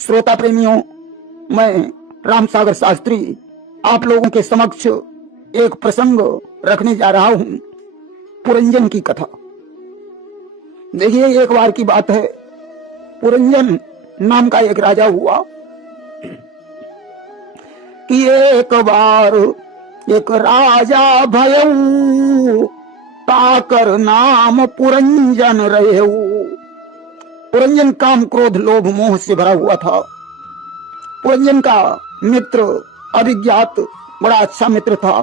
श्रोता प्रेमियों, मैं रामसागर शास्त्री आप लोगों के समक्ष एक प्रसंग रखने जा रहा हूं, पुरंजन की कथा। देखिए, एक बार की बात है, पुरंजन नाम का एक राजा हुआ कि एक बार एक राजा भयऊ, ताकर नाम पुरंजन रहेऊ। पुरंजन काम क्रोध लोभ मोह से भरा हुआ था। पुरंजन का मित्र अभिज्ञात बड़ा अच्छा मित्र था।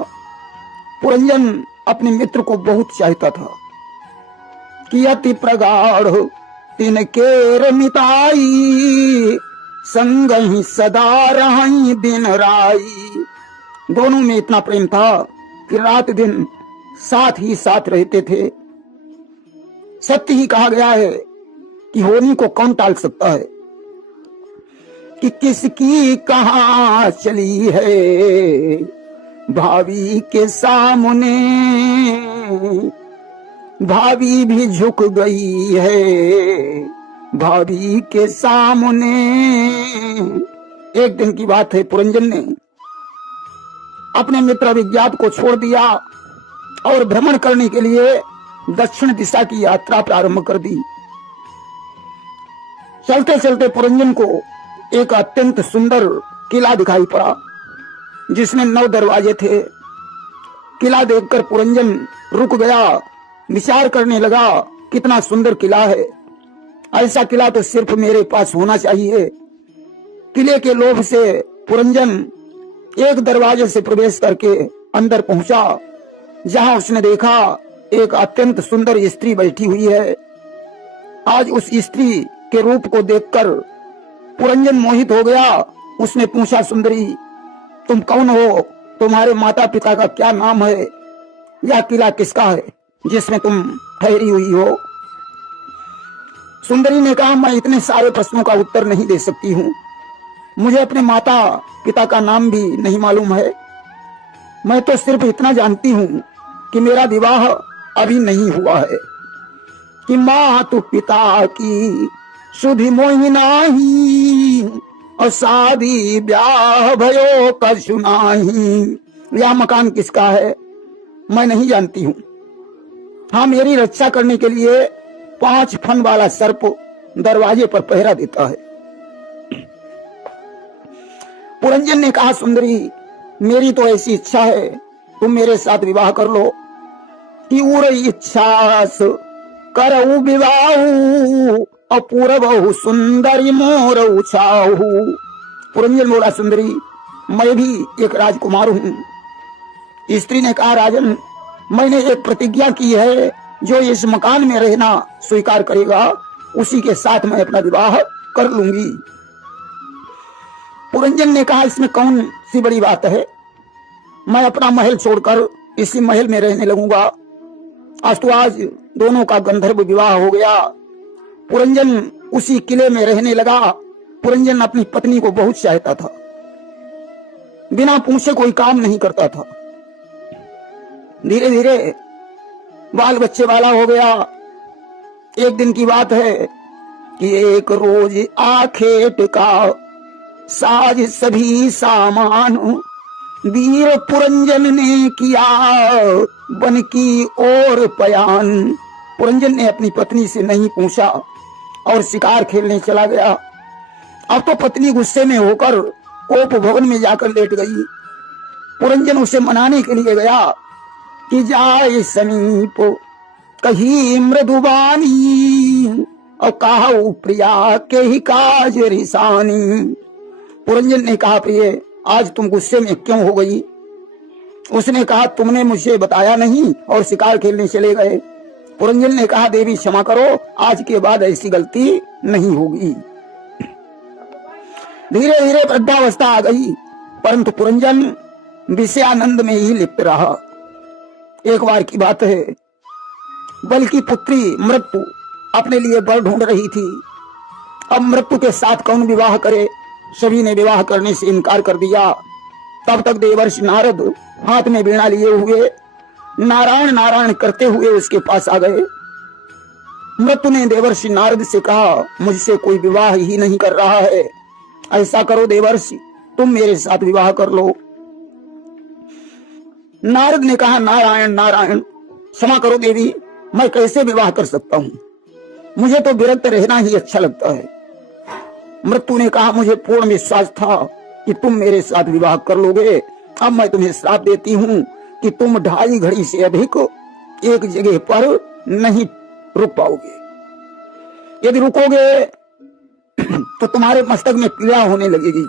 पुरंजन अपने मित्र को बहुत चाहता था कि अति प्रगाढ़ तिनके मिताई, संग ही सदा रही दिन राई। दोनों में इतना प्रेम था कि रात दिन साथ ही साथ रहते थे। सत्य ही कहा गया है कि होनी को कौन टाल सकता है कि किसकी कहां चली है भाभी के सामने, भाभी भी झुक गई है भाभी के सामने। एक दिन की बात है, पुरंजन ने अपने मित्र अभिज्ञात को छोड़ दिया और भ्रमण करने के लिए दक्षिण दिशा की यात्रा प्रारंभ कर दी। चलते चलते पुरंजन को एक अत्यंत सुंदर किला दिखाई पड़ा जिसमें 9 दरवाजे थे। किला देखकर पुरंजन रुक गया, विचार करने लगा, कितना सुंदर किला है, ऐसा किला तो सिर्फ मेरे पास होना चाहिए। किले के लोभ से पुरंजन एक दरवाजे से प्रवेश करके अंदर पहुंचा, जहां उसने देखा एक अत्यंत सुंदर स्त्री बैठी हुई है। आज उस स्त्री के रूप को देखकर पुरंजन मोहित हो गया। उसने पूछा, सुंदरी तुम कौन हो, तुम्हारे माता पिता का क्या नाम है, यह किला किसका है जिसमें तुम ठहरी हुई हो। सुंदरी ने कहा, मैं इतने सारे प्रश्नों का उत्तर नहीं दे सकती हूँ, मुझे अपने माता पिता का नाम भी नहीं मालूम है। मैं तो सिर्फ इतना जानती हूँ कि मेरा विवाह अभी नहीं हुआ है, कि माँ तो पिता की सुधि मोहि नाही, और शादी ब्याह भयो कछु नाही। यह मकान किसका है मैं नहीं जानती हूँ। हाँ, मेरी रक्षा करने के लिए 5 फन वाला सर्प दरवाजे पर पहरा देता है। पुरंजन ने कहा, सुंदरी मेरी तो ऐसी इच्छा है, तुम मेरे साथ विवाह कर लो। कि उर इच्छास करऊ विवाह, अपूर्व सुंदरी मोर उछाहू। पुरंजन बोला, सुंदरी मैं भी एक राजकुमार हूँ। स्त्री ने कहा, राजन मैंने एक प्रतिज्ञा की है, जो इस मकान में रहना स्वीकार करेगा उसी के साथ मैं अपना विवाह कर लूंगी। पुरंजन ने कहा, इसमें कौन सी बड़ी बात है, मैं अपना महल छोड़कर इसी महल में रहने लगूंगा। आज तो आज दोनों का गंधर्व विवाह हो गया। पुरंजन उसी किले में रहने लगा। पुरंजन अपनी पत्नी को बहुत चाहता था, बिना पूछे कोई काम नहीं करता था। धीरे धीरे बाल बच्चे वाला हो गया। एक दिन की बात है कि एक रोज आखेट का साज सभी सामान, वीर पुरंजन ने किया बन की ओर पयान। पुरंजन ने अपनी पत्नी से नहीं पूछा और शिकार खेलने चला गया। अब तो पत्नी गुस्से में होकर कोप भवन में जाकर लेट गई। पुरंजन उसे मनाने के लिए गया कि जाए समीप कही मृदुबानी, और कहा प्रिया के ही काज रिसानी। पुरंजन ने कहा, प्रिय आज तुम गुस्से में क्यों हो गई। उसने कहा, तुमने मुझे बताया नहीं और शिकार खेलने चले गए। पुरंजन ने कहा, देवी क्षमा करो, आज के बाद ऐसी गलती नहीं होगी। धीरे धीरे वृद्धावस्था आ गई, परंतु पुरंजन विषयानंद में ही लिप्त रहा। एक बार की बात है, बल्कि पुत्री मृत्यु अपने लिए वर ढूंढ रही थी। अब मृत्यु के साथ कौन विवाह करे, सभी ने विवाह करने से इनकार कर दिया। तब तक देवर्षि नारद हाथ में वीणा लिए हुए नारायण नारायण करते हुए उसके पास आ गए। मृत्यु ने देवर्षि नारद से कहा, मुझसे कोई विवाह ही नहीं कर रहा है, ऐसा करो देवर्षि, तुम मेरे साथ विवाह कर लो। नारद ने कहा, नारायण नारायण, क्षमा करो देवी, मैं कैसे विवाह कर सकता हूं, मुझे तो विरक्त रहना ही अच्छा लगता है। मृत्यु ने कहा, मुझे पूर्ण विश्वास था कि तुम मेरे साथ विवाह कर लोगे। अब मैं तुम्हें श्राप देती हूं कि तुम 2.5 घड़ी से अधिक एक जगह पर नहीं रुक पाओगे। यदि रुकोगे तो तुम्हारे मस्तक में पीड़ा होने लगेगी।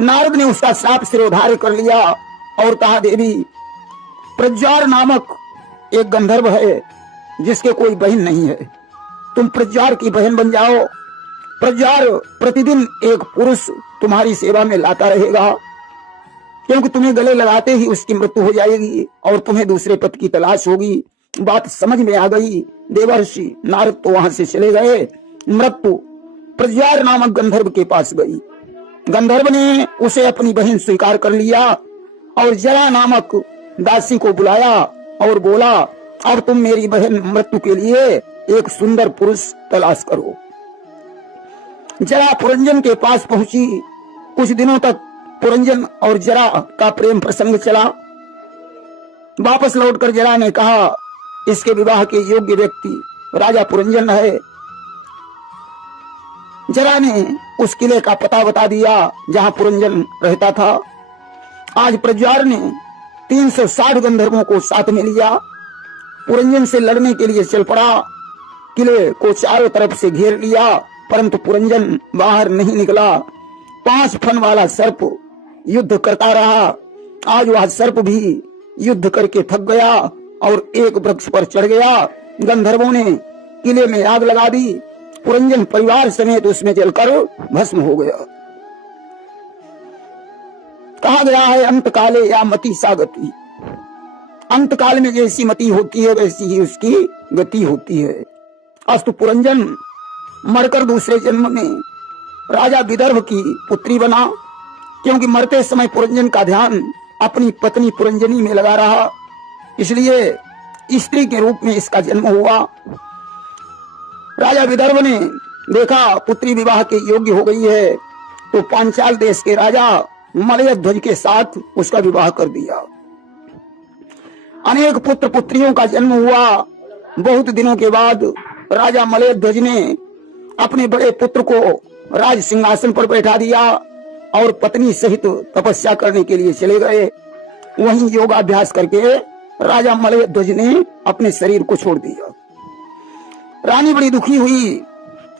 नारद ने उसका श्राप सिरोधार्य कर लिया और कहा, देवी, प्रज्वार नामक एक गंधर्व है जिसके कोई बहन नहीं है, तुम प्रज्वार की बहन बन जाओ। प्रज्वार प्रतिदिन एक पुरुष तुम्हारी सेवा में लाता रहेगा, क्योंकि तुम्हें गले लगाते ही उसकी मृत्यु हो जाएगी और तुम्हें दूसरे पति की तलाश होगी। बात समझ में आ गई। देवर्षि नारद तो वहां से चले गए। मृत्यु प्रज्वार नामक गंधर्व के पास गई। गंधर्व ने उसे अपनी बहन स्वीकार कर लिया और जरा नामक दासी को बुलाया और बोला, अब तुम मेरी बहन मृत्यु के लिए एक सुंदर पुरुष तलाश करो। जरा पुरंजन के पास पहुंची। कुछ दिनों तक पुरंजन और जरा का प्रेम प्रसंग चला। वापस लौटकर जरा ने कहा, इसके विवाह के योग्य व्यक्ति राजा पुरंजन है। जरा ने उस किले का पता बता दिया जहां पुरंजन रहता था। आज प्रज्वार ने 360 गंधर्वों को साथ में लिया, पुरंजन से लड़ने के लिए चल पड़ा। किले को चारों तरफ से घेर लिया, परंतु पुरंजन बाहर नहीं निकला। 5 फन वाला सर्प युद्ध करता रहा। आज वह सर्प भी युद्ध करके थक गया और एक वृक्ष पर चढ़ गया। गंधर्वों ने किले में आग लगा दी। पुरंजन परिवार समेत उसमें जलकर भस्म हो गया। कहा गया है, अंत काले या मति सा गति। अंत काल में जैसी मति होती है वैसी ही उसकी गति होती है। अस्तु पुरंजन मरकर दूसरे जन्म में राजा विदर्भ की पुत्री बना, क्योंकि मरते समय पुरंजन का ध्यान अपनी पत्नी पुरंजनी में लगा रहा, इसलिए स्त्री के रूप में इसका जन्म हुआ। राजा विदर्भ ने देखा पुत्री विवाह के योग्य हो गई है, तो पांचाल देश के राजा मलयध्वज के साथ उसका विवाह कर दिया। अनेक पुत्र पुत्रियों का जन्म हुआ। बहुत दिनों के बाद राजा मलयध्वज ने अपने बड़े पुत्र को राज सिंहासन पर बैठा दिया और पत्नी सहित तपस्या करने के लिए चले गए। वहीं योगाभ्यास करके राजा मलयध्वज ने अपने शरीर को छोड़ दिया। रानी बड़ी दुखी हुई।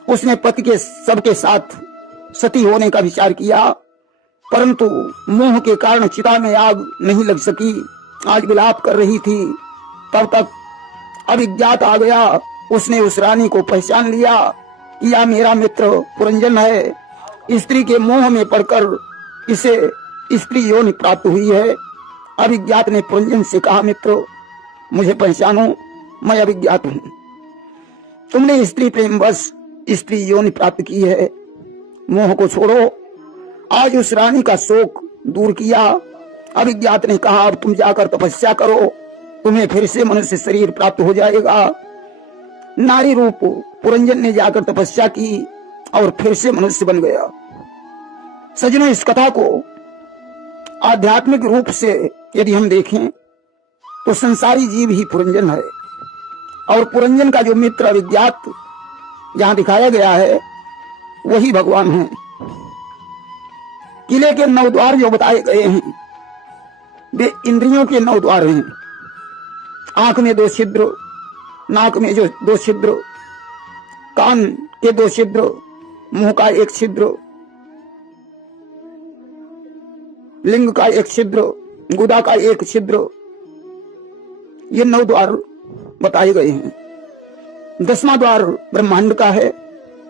उसने पति के सबके साथ सती होने का विचार किया, परंतु मोह के कारण चिता में आग नहीं लग सकी। आज विलाप कर रही थी, तब तक अभिज्ञात आ गया। उसने उस रानी को पहचान लिया कि यह मेरा मित्र पुरंजन है। स्त्री के मोह में पड़कर इसे स्त्री योनि प्राप्त हुई है। अभिज्ञात ने पुरंजन से कहा, मित्र मुझे पहचानो, मैं अभिज्ञात हूँ। तुमने स्त्री प्रेम बस स्त्री योनि प्राप्त की है, मोह को छोड़ो। आज उस रानी का शोक दूर किया। अभिज्ञात ने कहा, अब तुम जाकर तपस्या करो, तुम्हें फिर से मनुष्य शरीर प्राप्त हो जाएगा। नारी रूप पुरंजन ने जाकर तपस्या की और फिर से मनुष्य बन गया। सज्जनों, इस कथा को आध्यात्मिक रूप से यदि हम देखें तो संसारी जीव ही पुरंजन है, और पुरंजन का जो मित्र अभिज्ञात जहां दिखाया गया है वही भगवान है। किले के 9 द्वार जो बताए गए हैं वे इंद्रियों के 9 द्वार हैं। आंख में 2 छिद्र, नाक में जो 2 छिद्र, कान के 2 छिद्र, मुंह का 1 छिद्र, लिंग का 1 छिद्र, गुदा का 1 छिद्र, ये 9 द्वार बताए गए हैं। 10वां द्वार ब्रह्मांड का है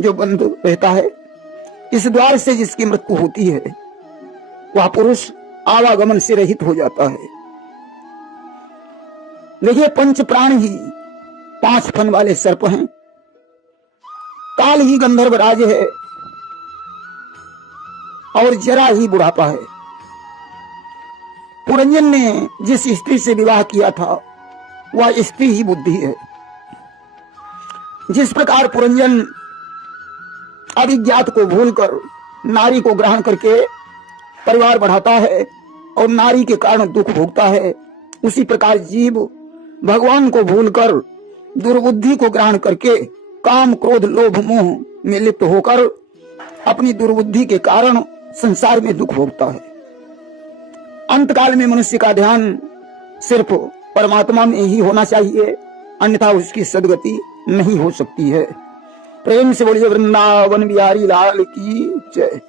जो बंद रहता है। इस द्वार से जिसकी मृत्यु होती है वह पुरुष आवागमन से रहित हो जाता है। देखिए, 5 प्राण ही 5 फन वाले सर्प हैं। काल ही गंधर्व राज है और जरा ही बुढ़ापा है। पुरंजन ने जिस स्त्री से विवाह किया था वह स्त्री ही बुद्धि है। जिस प्रकार पुरंजन अभिज्ञात को भूलकर नारी को ग्रहण करके परिवार बढ़ाता है और नारी के कारण दुख भोगता है, उसी प्रकार जीव भगवान को भूलकर दुर्बुद्धि को ग्रहण करके काम क्रोध लोभ मोह में लिप्त होकर अपनी दुर्बुद्धि के कारण संसार में दुख भोगता है। अंतकाल में मनुष्य का ध्यान सिर्फ परमात्मा में ही होना चाहिए, अन्यथा उसकी सद्गति नहीं हो सकती है। प्रेम से बोलिए वृंदावन बिहारी लाल की जय।